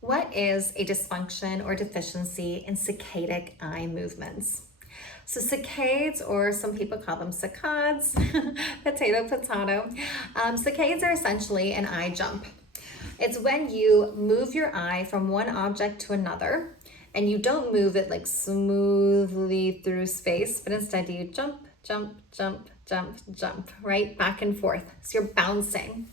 What is a dysfunction or deficiency in saccadic eye movements? So saccades, or some people call them saccades, potato, potato. Saccades are essentially an eye jump. It's when you move your eye from one object to another, and you don't move it like smoothly through space, but instead you jump, jump, jump, jump, jump, right? Back and forth. So you're bouncing.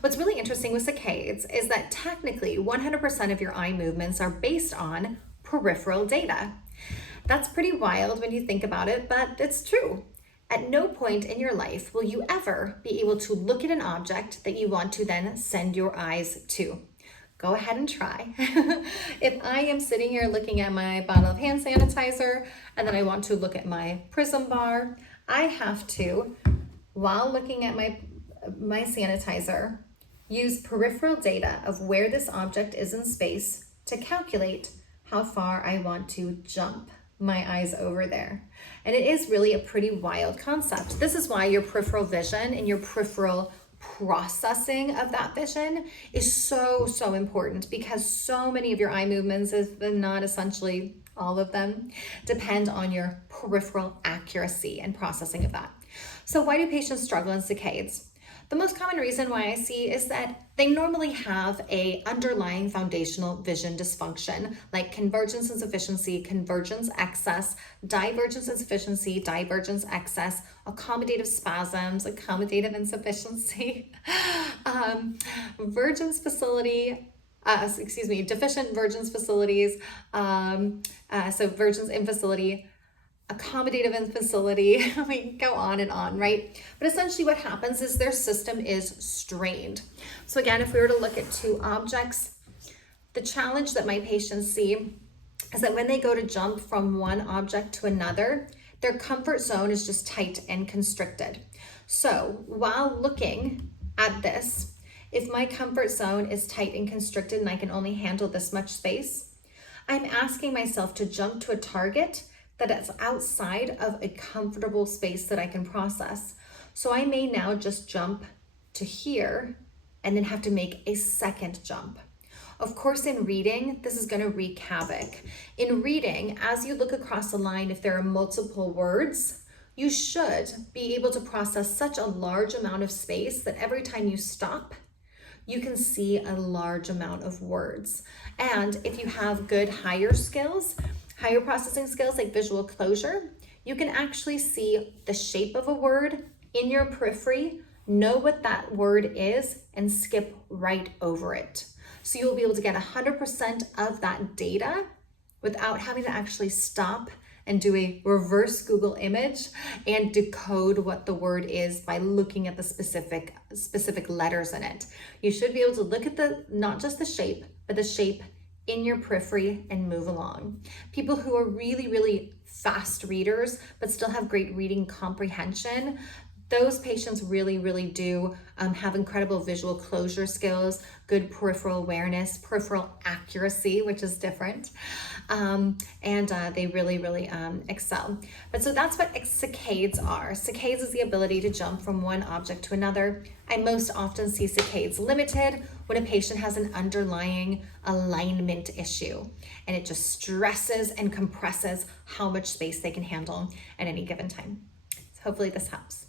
What's really interesting with saccades is that technically 100% of your eye movements are based on peripheral data. That's pretty wild when you think about it, but it's true. At no point in your life will you ever be able to look at an object that you want to then send your eyes to. Go ahead and try. If I am sitting here looking at my bottle of hand sanitizer and then I want to look at my prism bar, I have to, while looking at my sanitizer, use peripheral data of where this object is in space to calculate how far I want to jump my eyes over there. And it is really a pretty wild concept. This is why your peripheral vision and your peripheral processing of that vision is so important, because so many of your eye movements, if not essentially all of them, depend on your peripheral accuracy and processing of that. So why do patients struggle in saccades? The most common reason why I see is that they normally have a underlying foundational vision dysfunction, like convergence insufficiency, convergence excess, divergence insufficiency, divergence excess, accommodative spasms, accommodative insufficiency, deficient vergence facilities, so vergence infacility, accommodative infacility. We go on and on, right? But essentially what happens is their system is strained. So again, if we were to look at two objects, the challenge that my patients see is that when they go to jump from one object to another, their comfort zone is just tight and constricted. So while looking at this, if my comfort zone is tight and constricted and I can only handle this much space, I'm asking myself to jump to a target that is outside of a comfortable space that I can process. So I may now just jump to here and then have to make a second jump. Of course, in reading, this is going to wreak havoc. In reading, as you look across a line, if there are multiple words, you should be able to process such a large amount of space that every time you stop, you can see a large amount of words. And if you have good higher processing skills like visual closure, you can actually see the shape of a word in your periphery, know what that word is, and skip right over it. So you'll be able to get 100% of that data without having to actually stop and do a reverse Google image and decode what the word is by looking at the specific letters in it. You should be able to look at not just the shape, but the shape in your periphery and move along. People who are really fast readers, but still have great reading comprehension, those patients really do have incredible visual closure skills, good peripheral awareness, peripheral accuracy, which is different, and they really excel. But so that's what saccades are. Saccades is the ability to jump from one object to another. I most often see saccades limited when a patient has an underlying alignment issue, and it just stresses and compresses how much space they can handle at any given time. So hopefully this helps.